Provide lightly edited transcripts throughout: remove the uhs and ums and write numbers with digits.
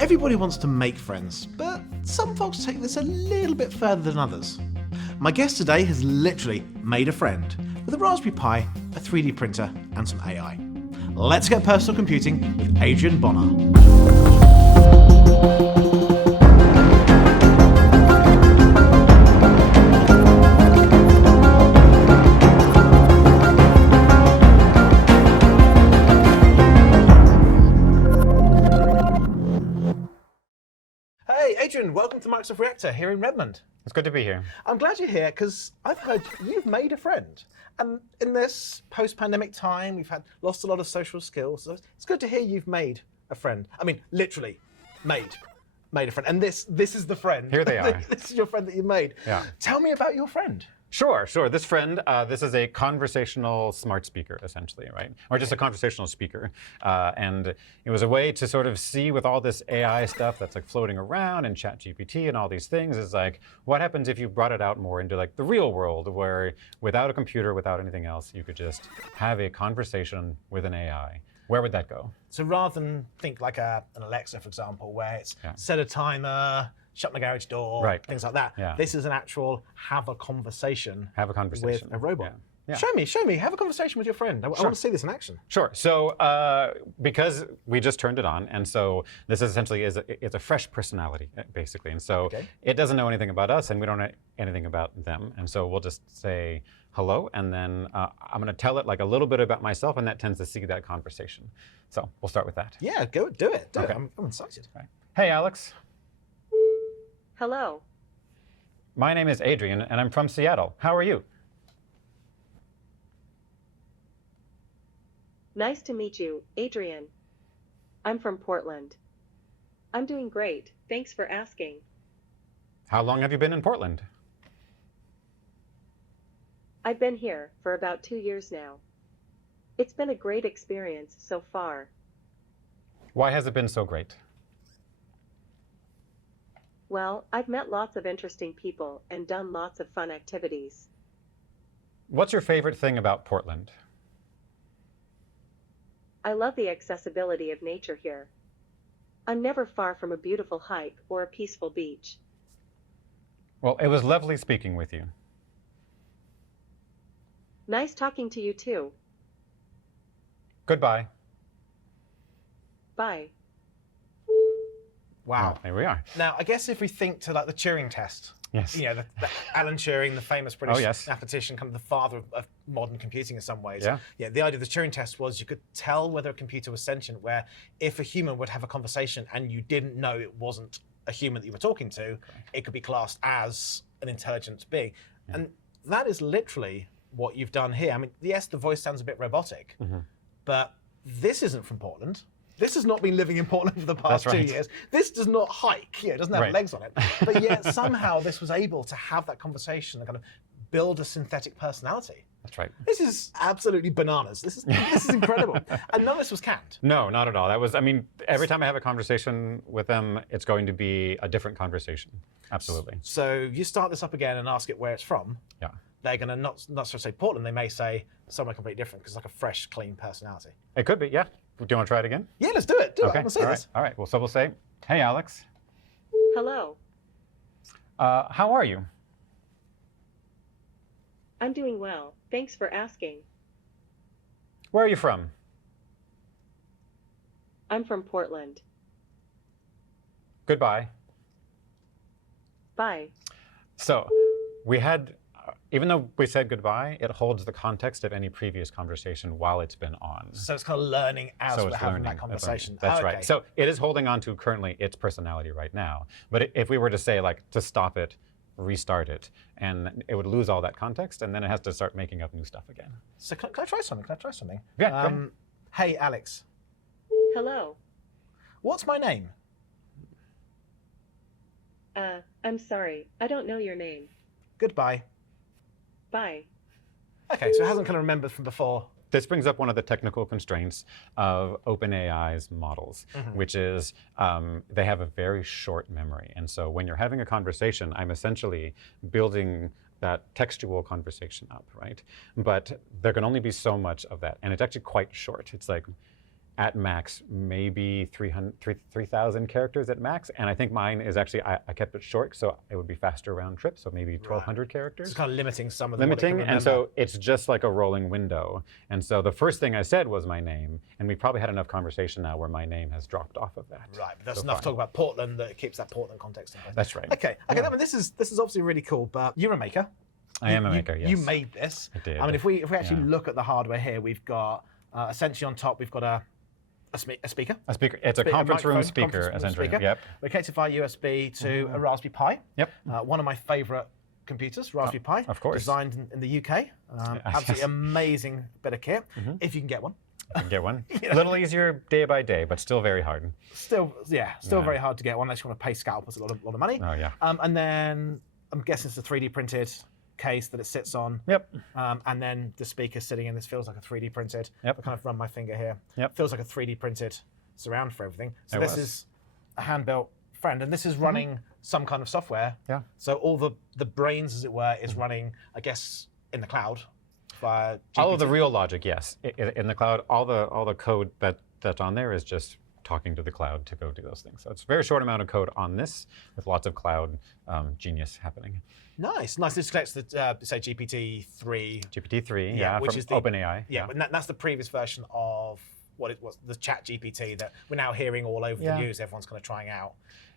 Everybody wants to make friends, but some folks take this a little bit further than others. My guest today has literally made a friend with a Raspberry Pi, a 3D printer, and some AI. Let's get personal computing with Adrian Bonar. Hey, Adrian, welcome to Microsoft Reactor here in Redmond. It's good to be here. I'm glad you're here because I've heard you've made a friend. And in this post-pandemic time, we've lost a lot of social skills. So it's good to hear you've made a friend. I mean, literally, made a friend. And this is the friend. Here they are. This is your friend that you made. Yeah. Tell me about your friend. Sure. This friend, this is a conversational smart speaker, essentially, right? Or just a conversational speaker. And it was a way to sort of see with all this AI stuff that's like floating around and ChatGPT and all these things is like, what happens if you brought it out more into like the real world where without a computer, without anything else, you could just have a conversation with an AI. Where would that go? So rather than think like an Alexa, for example, where it's set a timer, shut my garage door, right, things like that. Yeah. This is an actual have a conversation with a robot. Yeah. Show me, have a conversation with your friend. I want to see this in action. Sure. So because we just turned it on, and so this is essentially it's a fresh personality, basically. And so it doesn't know anything about us, and we don't know anything about them. And so we'll just say hello, and then I'm going to tell it like a little bit about myself, and that tends to see that conversation. So we'll start with that. Yeah, do it. I'm excited. Right. Hey, Alex. Hello. My name is Adrian, and I'm from Seattle. How are you? Nice to meet you, Adrian. I'm from Portland. I'm doing great. Thanks for asking. How long have you been in Portland? I've been here for about 2 years now. It's been a great experience so far. Why has it been so great? Well, I've met lots of interesting people and done lots of fun activities. What's your favorite thing about Portland? I love the accessibility of nature here. I'm never far from a beautiful hike or a peaceful beach. Well, it was lovely speaking with you. Nice talking to you too. Goodbye. Bye. Wow. There we are. Now, I guess if we think to like the Turing Test, yes, you know, the Alan Turing, the famous British mathematician, kind of the father of modern computing in some ways. Yeah. The idea of the Turing Test was you could tell whether a computer was sentient, where if a human would have a conversation and you didn't know it wasn't a human that you were talking to, it could be classed as an intelligent being. Yeah. And that is literally what you've done here. I mean, yes, the voice sounds a bit robotic, but this isn't from Portland. This has not been living in Portland for the past 2 years. This does not hike. It doesn't have legs on it. But yet somehow this was able to have that conversation and kind of build a synthetic personality. That's right. This is absolutely bananas. This is incredible. And none of this was canned. No, not at all. That was, I mean, every time I have a conversation with them, it's going to be a different conversation. Absolutely. So you start this up again and ask it where it's from. Yeah. They're going to not sort of say Portland. They may say somewhere completely different because it's like a fresh, clean personality. It could be, yeah. Do you want to try it again? Yeah, let's do it. I want to see this. All right. Well, so we'll say, hey, Alex. Hello. How are you? I'm doing well. Thanks for asking. Where are you from? I'm from Portland. Goodbye. Bye. So we had, even though we said goodbye, it holds the context of any previous conversation while it's been on. So it's kind of learning as we're having that conversation. That's right. So it is holding on to currently its personality right now. But if we were to say, like, to stop it, restart it, and it would lose all that context, and then it has to start making up new stuff again. So can I try something? Yeah. Hey, Alex. Hello. What's my name? I'm sorry. I don't know your name. Goodbye. Bye. Okay, so it hasn't kind of remembered from before. This brings up one of the technical constraints of OpenAI's models, which is they have a very short memory. And so when you're having a conversation, I'm essentially building that textual conversation up, right? But there can only be so much of that. And it's actually quite short. It's like at max, maybe 3,000 characters at max. And I think mine is actually, I kept it short, so it would be faster round trip, so maybe 1,200 characters. It's kind of limiting some of the Limiting, and so it's just like a rolling window. And so the first thing I said was my name, and we probably had enough conversation now where my name has dropped off of that. Right, but that's enough to talk about Portland that it keeps that Portland context in place. That's right. Okay, I mean, this is obviously really cool, but you're a maker. I am a maker, yes. You made this. I did. I mean, if we actually look at the hardware here, we've got essentially on top, we've got a speaker. A speaker. It's a conference room speaker, essentially. Speaker. Yep. We're connected via USB to a Raspberry Pi. Yep. One of my favorite computers, Raspberry Pi. Of course. Designed in the UK. Absolutely amazing bit of kit, if you can get one. You can get one. A little easier day by day, but still very hard. Still very hard to get one unless you want to pay scalpers a lot of money. Oh, yeah. And then I'm guessing it's a 3D printed case that it sits on. Yep. And then the speaker sitting in this feels like a 3D printed. Yep. I kind of run my finger here. Yep. Feels like a 3D printed surround for everything. So this is a hand-built Friend, and this is running some kind of software. Yeah. So all the brains, as it were, is running, I guess, in the cloud via GPT. All of the real logic, yes, in the cloud. All the code that's on there is just talking to the cloud to go do those things. So it's a very short amount of code on this with lots of cloud genius happening. Nice. This connects to say GPT-3. GPT-3, yeah, which from is the OpenAI. Yeah, but that's the previous version of what it was, the Chat GPT that we're now hearing all over the news. Everyone's kind of trying out.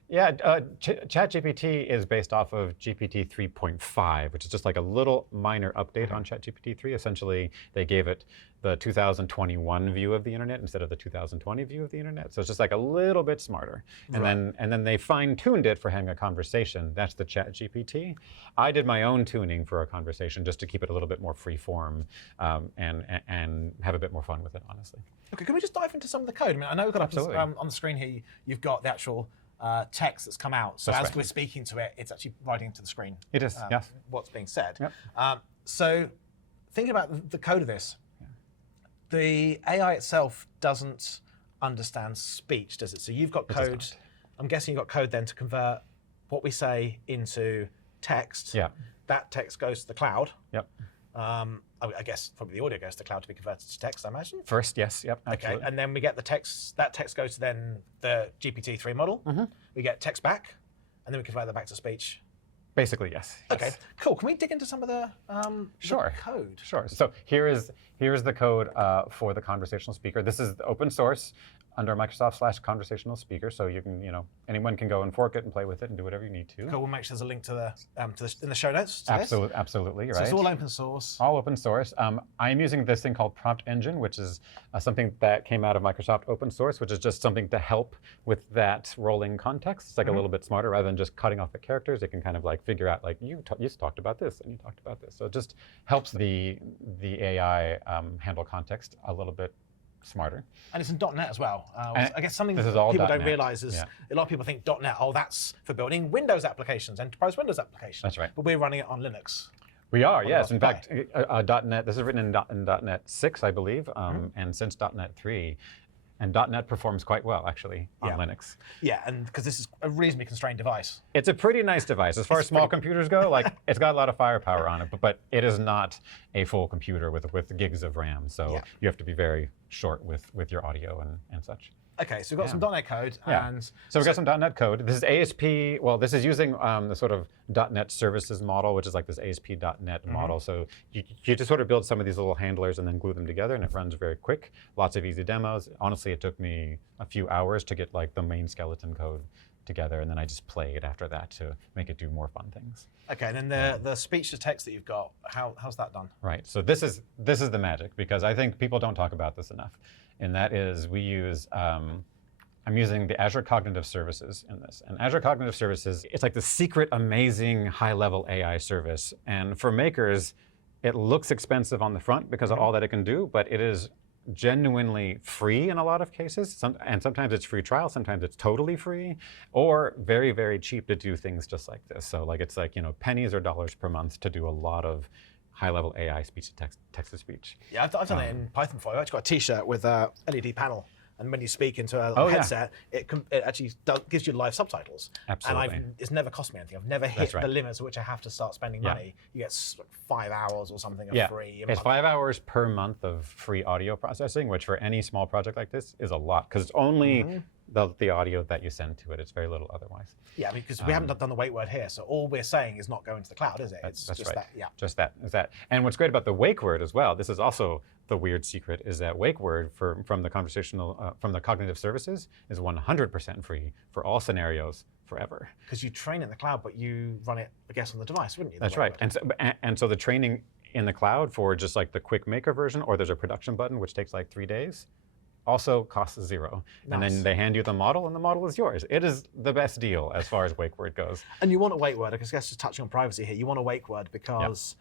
Yeah, ChatGPT is based off of GPT 3.5, which is just like a little minor update on ChatGPT 3. Essentially, they gave it the 2021 view of the internet instead of the 2020 view of the internet. So it's just like a little bit smarter. And then they fine-tuned it for having a conversation. That's the ChatGPT. I did my own tuning for a conversation just to keep it a little bit more free form and have a bit more fun with it, honestly. Okay, can we just dive into some of the code? I mean, I know we've got on the screen here, you've got the actual text that's come out. So as we're speaking to it, it's actually writing to the screen. It is, yes. What's being said. Yep. So thinking about the code of this, the AI itself doesn't understand speech, does it? So you've got code, I'm guessing you've got code then to convert what we say into text. Yeah. That text goes to the cloud. Yep. I guess probably the audio goes to the cloud to be converted to text, I imagine. First, yes, yep, absolutely. Okay, and then we get the text, that text goes to then the GPT-3 model. We get text back, and then we convert that back to speech. Basically, yes. Okay, cool. Can we dig into some of the code? Sure. So here is the code for the conversational speaker. This is open source under Microsoft/conversational speaker. So you can, anyone can go and fork it and play with it and do whatever you need to. Cool. We'll make sure there's a link to the in the show notes. To Absolutely, right. So it's all open source. All open source. I'm using this thing called Prompt Engine, which is something that came out of Microsoft open source, which is just something to help with that rolling context. It's like a little bit smarter rather than just cutting off the characters. It can kind of like figure out like you talked about this and you talked about this. So it just helps the AI handle context a little bit smarter. And it's in .NET as well. I guess something that people don't realize is a lot of people think .NET, that's for building Windows applications, enterprise Windows applications. That's right. But we're running it on Linux. We are, yes. In fact, .NET, this is written in .NET 6, I believe, and since .NET 3. And .NET performs quite well, actually, on Linux. Yeah, and because this is a reasonably constrained device. It's a pretty nice device. As far as small computers go, like it's got a lot of firepower on it, but it is not a full computer with gigs of RAM. So you have to be very short with your audio and such. Okay, so we've got some .NET code. And so we've got some .NET code. This is ASP. Well, this is using the sort of .NET services model, which is like this ASP.NET model. So you just sort of build some of these little handlers and then glue them together, and it runs very quick. Lots of easy demos. Honestly, it took me a few hours to get like the main skeleton code together, and then I just played after that to make it do more fun things. Okay, and then the speech to text that you've got, how's that done? Right. So this is the magic, because I think people don't talk about this enough. And that is, we use, I'm using the Azure Cognitive Services in this. And Azure Cognitive Services, it's like the secret, amazing, high-level AI service. And for makers, it looks expensive on the front because of all that it can do, but it is genuinely free in a lot of cases. And sometimes it's free trial, sometimes it's totally free, or very, very cheap to do things just like this. So like it's like, pennies or dollars per month to do a lot of high-level AI speech to text-to-speech. Yeah, I've done it in Python before. I've actually got a T-shirt with a LED panel and when you speak into a headset, it actually gives you live subtitles. Absolutely. And it's never cost me anything. I've never hit the limits at which I have to start spending money. You get 5 hours or something of free. It's 5 hours per month of free audio processing, which for any small project like this is a lot, because it's only the audio that you send to it. It's very little otherwise. Yeah, because we haven't done the wake word here, so all we're saying is not going to the cloud, is it? That's just right. that. Yeah. Just that. Is that. And what's great about the wake word as well, this is also the weird secret, is that wake word from the conversational, from the cognitive services is 100% free for all scenarios forever. Because you train in the cloud, but you run it, I guess, on the device, wouldn't you? That's right. And so the training in the cloud for just like the quick maker version, or there's a production button, which takes like 3 days, also costs 0. Nice. And then they hand you the model, and the model is yours. It is the best deal as far as wake word goes. And you want a wake word, I guess just touching on privacy here, you want a wake word because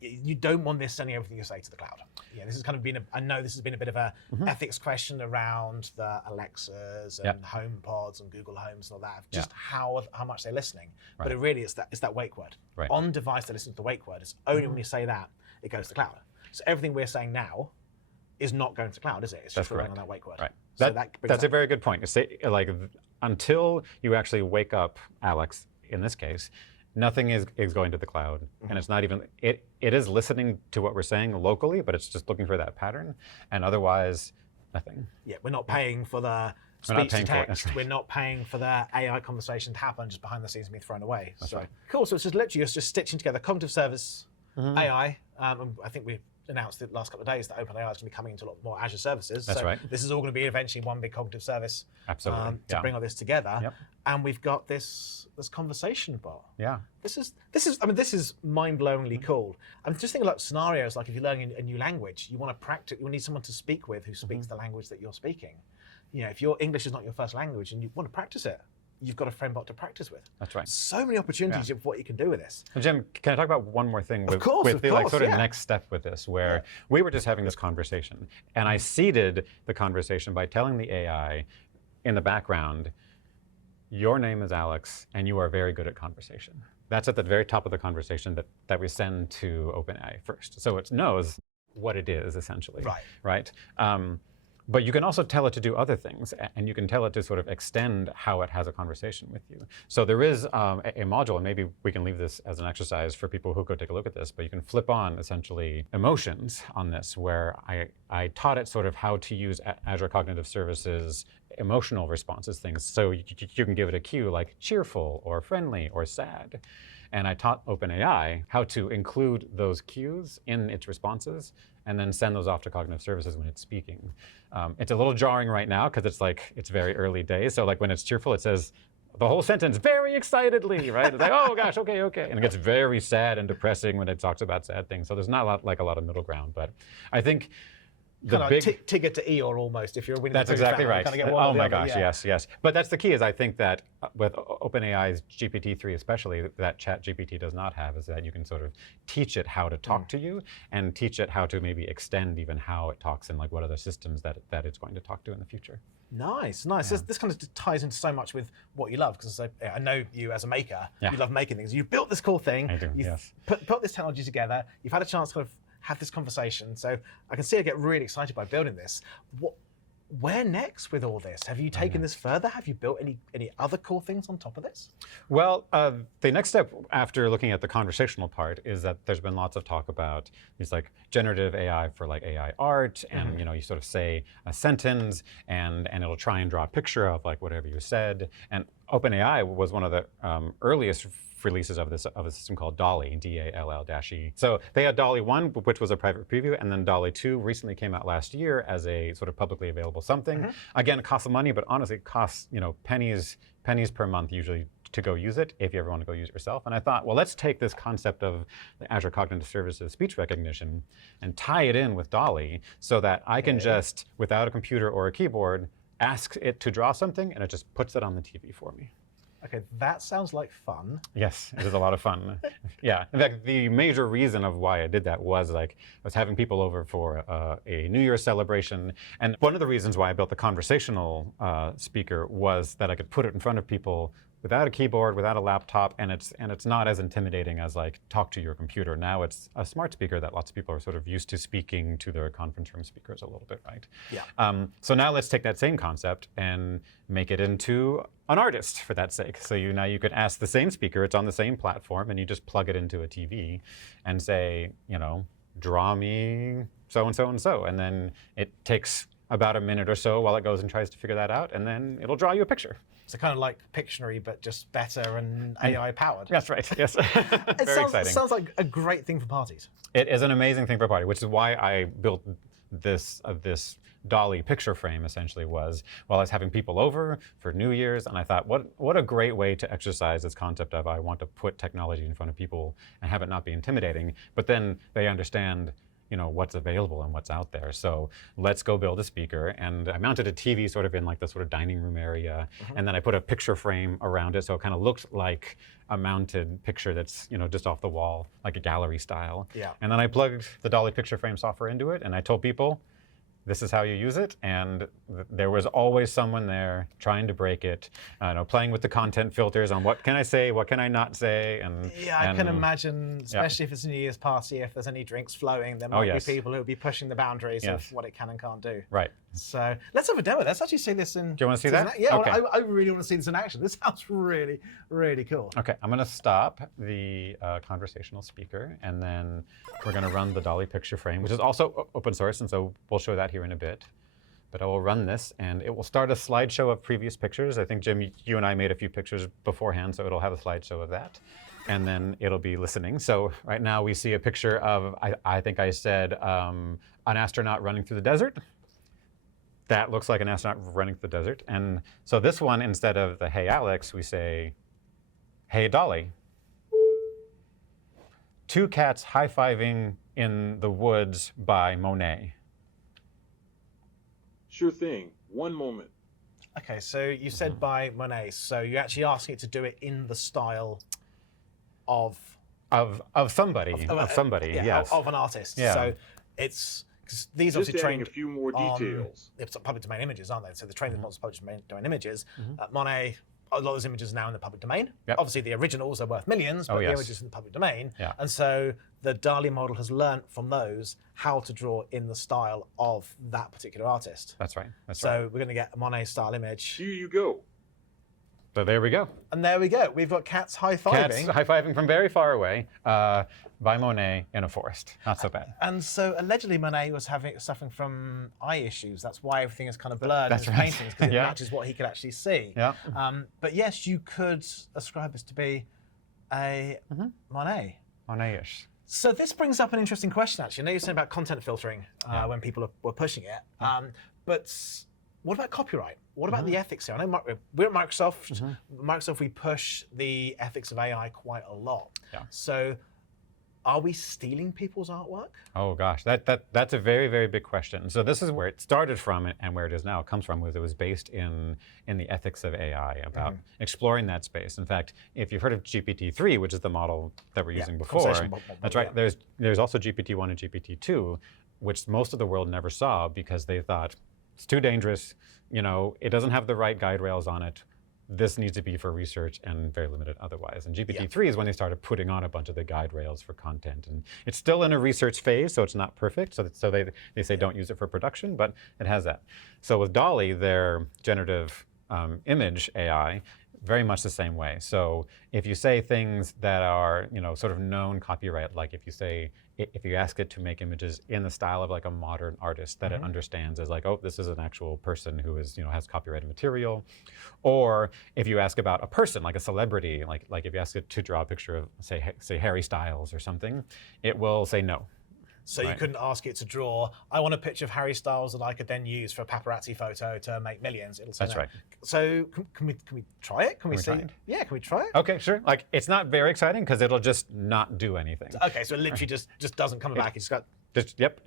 you don't want this sending everything you say to the cloud. Yeah, this has kind of been, I know this has been a bit of a ethics question around the Alexas and HomePods and Google Homes and all that, just how much they're listening. But it really is that wake word. On device, they listen to the wake word. It's only when you say that, it goes to the cloud. So everything we're saying now is not going to the cloud, is it? It's just relying on that wake word. Right. So that's a very good point. Like, until you actually wake up Alex, in this case, nothing is going to the cloud. And it's not even, it is listening to what we're saying locally, but it's just looking for that pattern. And otherwise, nothing. Yeah, we're not paying for the speech to text. We're not paying for the AI conversation to happen just behind the scenes and be thrown away. That's right. Cool, so it's just literally just stitching together cognitive service, AI. I think we announced the last couple of days that OpenAI is going to be coming into a lot more Azure services. That's right. This is all going to be eventually one big cognitive service. Absolutely. To bring all this together. And we've got this conversation bot. Yeah. This is mind-blowingly cool. I'm just thinking like scenarios like if you're learning a new language, you want to practice, you need someone to speak with who speaks the language that you're speaking. You know, if your English is not your first language and you want to practice it, you've got a FriendBot to practice with. That's right. So many opportunities of what you can do with this. And Jim, can I talk about one more thing with the like sort of next step with this, where we were just having this conversation, and I seeded the conversation by telling the AI in the background, your name is Alex, and you are very good at conversation. That's at the very top of the conversation that we send to OpenAI first. So it knows what it is, essentially. Right? But you can also tell it to do other things, and you can tell it to sort of extend how it has a conversation with you. So there is a module, and maybe we can leave this as an exercise for people who go take a look at this, but you can flip on essentially emotions on this, where I taught it sort of how to use Azure Cognitive Services emotional responses things. So you can give it a cue like cheerful or friendly or sad. And I taught OpenAI how to include those cues in its responses and then send those off to cognitive services when it's speaking. It's a little jarring right now because it's very early days. So like when it's cheerful, it says the whole sentence very excitedly, right? It's like, oh gosh, okay. And it gets very sad and depressing when it talks about sad things. So there's not a lot of middle ground, but I think the kind of Tigger to Eeyore almost, if you're winning. That's exactly right. Kind of get one oh my gosh, yes. But that's the key, is I think that with OpenAI's GPT-3 especially, that ChatGPT does not have, is that you can sort of teach it how to talk to you and teach it how to maybe extend even how it talks and like what other systems that it's going to talk to in the future. Nice. Yeah. This kind of ties into so much with what you love, because I know you as a maker, you love making things. You've built this cool thing. I do, you've put this technology together. You've had a chance to kind of have this conversation. So I can see I get really excited by building this. Where next with all this? Have you taken this further? Have you built any other cool things on top of this? Well, the next step after looking at the conversational part is that there's been lots of talk about these like generative AI for like AI art, and you sort of say a sentence and it'll try and draw a picture of like whatever you said. And OpenAI was one of the earliest releases of a system called Dall-E, D-A-L-L-E. So they had Dall-E 1, which was a private preview, and then Dall-E 2 recently came out last year as a sort of publicly available something. Again, it costs money, but honestly, it costs pennies per month usually to go use it if you ever want to go use it yourself. And I thought, well, let's take this concept of the Azure Cognitive Services speech recognition and tie it in with Dall-E so that I can just, without a computer or a keyboard, ask it to draw something, and it just puts it on the TV for me. Okay, that sounds like fun. Yes, it is a lot of fun. Yeah, in fact, the major reason of why I did that was like I was having people over for a New Year's celebration, and one of the reasons why I built the conversational speaker was that I could put it in front of people without a keyboard, without a laptop, and it's not as intimidating as like talk to your computer. Now it's a smart speaker that lots of people are sort of used to speaking to their conference room speakers a little bit, right? Yeah. So now let's take that same concept and make it into an artist for that sake. So now you could ask the same speaker, it's on the same platform, and you just plug it into a TV and say, draw me so and so and so, and then it takes about a minute or so while it goes and tries to figure that out, and then it'll draw you a picture. So kind of like Pictionary, but just better and AI powered. That's right, yes. Very exciting. It sounds like a great thing for parties. It is an amazing thing for a party, which is why I built this Dall-E picture frame, essentially, was while I was having people over for New Year's, and I thought, what a great way to exercise this concept of I want to put technology in front of people and have it not be intimidating, but then they understand what's available and what's out there. So let's go build a speaker. And I mounted a TV sort of in like the sort of dining room area. And then I put a picture frame around it. So it kind of looked like a mounted picture that's, just off the wall, like a gallery style. Yeah. And then I plugged the Dall-E picture frame software into it. And I told people, this is how you use it. And there was always someone there trying to break it, playing with the content filters on what can I say, what can I not say. I can imagine, especially if it's a New Year's party, if there's any drinks flowing, there might be people who will be pushing the boundaries of what it can and can't do. Right. So let's have a demo. Let's actually see this in. Do you want to see that? Yeah, okay. I really want to see this in action. This sounds really, really cool. Okay, I'm going to stop the conversational speaker, and then we're going to run the Dall-E picture frame, which is also open source, and so we'll show that here in a bit. But I will run this, and it will start a slideshow of previous pictures. I think, Jim, you and I made a few pictures beforehand, so it'll have a slideshow of that. And then it'll be listening. So right now we see a picture of, I think I said, an astronaut running through the desert. That looks like an astronaut running through the desert. And so this one, instead of the hey Alex, we say, hey Dall-E. Two cats high-fiving in the woods by Monet. Sure thing. One moment. Okay, so you said by Monet, so you're actually asking it to do it in the style of somebody, yes, of an artist. Yeah. So it's because these Just obviously trained a few more details. It's public domain images, aren't they? So the trained models public domain images. Monet, a lot of those images are now in the public domain. Yep. Obviously, the originals are worth millions, but the images in the public domain. Yeah. And so the Dall-E model has learnt from those how to draw in the style of that particular artist. That's right. So we're going to get a Monet style image. Here you go. So there we go. And there we go. We've got cats high-fiving. Cats high-fiving from very far away by Monet in a forest. Not so bad. And so allegedly Monet was suffering from eye issues. That's why everything is kind of blurred in his right. paintings, because it matches what he could actually see. Yeah. But yes, you could ascribe this to be a Monet. Monet-ish. So this brings up an interesting question, actually. I know you're saying about content filtering when people were pushing it. But what about copyright? What about the ethics here? I know we're at Microsoft. Microsoft, we push the ethics of AI quite a lot. Yeah. So are we stealing people's artwork? Oh gosh, that's a very, very big question. So this is where it started from and where it is now. It comes from was it was based in the ethics of AI, about exploring that space. In fact, if you've heard of GPT-3, which is the model that we're using before, that's right. There's also GPT-1 and GPT-2, which most of the world never saw because they thought it's too dangerous. It doesn't have the right guide rails on it. This needs to be for research and very limited otherwise. And GPT-3 is when they started putting on a bunch of the guide rails for content. And it's still in a research phase, so it's not perfect. So they say don't use it for production, but it has that. So with Dall-E, their generative image AI, very much the same way. So if you say things that are, sort of known copyright, like if you ask it to make images in the style of like a modern artist that it understands as like, oh, this is an actual person who is, has copyrighted material. Or if you ask about a person, like a celebrity, like if you ask it to draw a picture of, say Harry Styles or something, it will say no. So you couldn't ask it to draw, I want a picture of Harry Styles that I could then use for a paparazzi photo to make millions. It'll say That's no. right. So can we try it? Can we see? try it? Yeah, can we try it? Okay, sure. Like it's not very exciting because it'll just not do anything. Okay, so it literally just doesn't come back. It's got. Yep.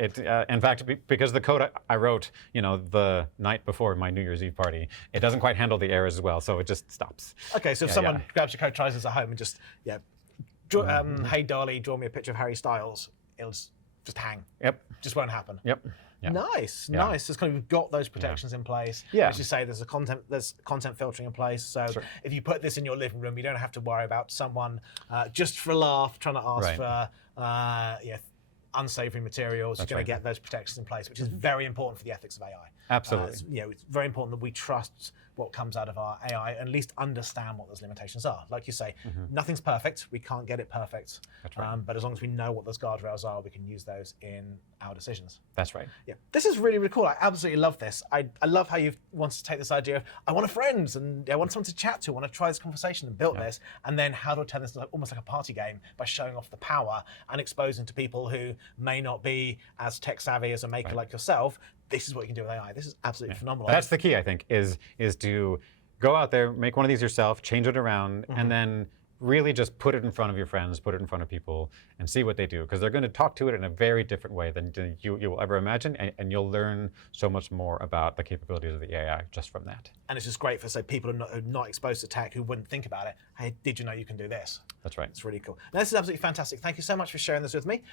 In fact, because the code I wrote, the night before my New Year's Eve party, it doesn't quite handle the errors as well, so it just stops. Okay, so if someone grabs your code, tries this at home, and just hey Dall-E, draw me a picture of Harry Styles, it'll just hang. Yep. Just won't happen. Yep. Nice. It's kind of we've got those protections in place. As you say, there's content filtering in place. So if you put this in your living room, you don't have to worry about someone just for a laugh trying to ask for unsavory materials. You're going to get those protections in place, which is very important for the ethics of AI. Absolutely. It's very important that we trust what comes out of our AI and at least understand what those limitations are. Like you say, nothing's perfect. We can't get it perfect. That's right. But as long as we know what those guardrails are, we can use those in our decisions. That's right. Yeah, this is really, really cool. I absolutely love this. I love how you've wanted to take this idea of, I want a friend and I want someone to chat to, I want to try this conversation and build this, and then how do I turn this into almost like a party game by showing off the power and exposing to people who may not be as tech savvy as a maker like yourself. This is what you can do with AI. This is absolutely phenomenal. That's the key, I think, is to go out there, make one of these yourself, change it around, and then really just put it in front of your friends, put it in front of people, and see what they do. Because they're going to talk to it in a very different way than you will ever imagine, and you'll learn so much more about the capabilities of the AI just from that. And it's just great for, say, people who are not exposed to tech, who wouldn't think about it. Hey, did you know you can do this? That's right. It's really cool. Now, this is absolutely fantastic. Thank you so much for sharing this with me.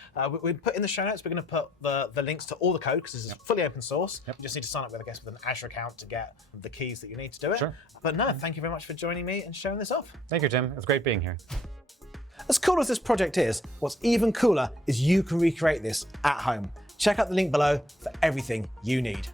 We put in the show notes, we're going to put the links to all the code, because this is fully open source. You just need to sign up with, I guess, with an Azure account to get the keys that you need to do it. But no, thank you very much for joining me and showing this off. Thank you, Jim. It's great being here. As cool as this project is, what's even cooler is you can recreate this at home. Check out the link below for everything you need.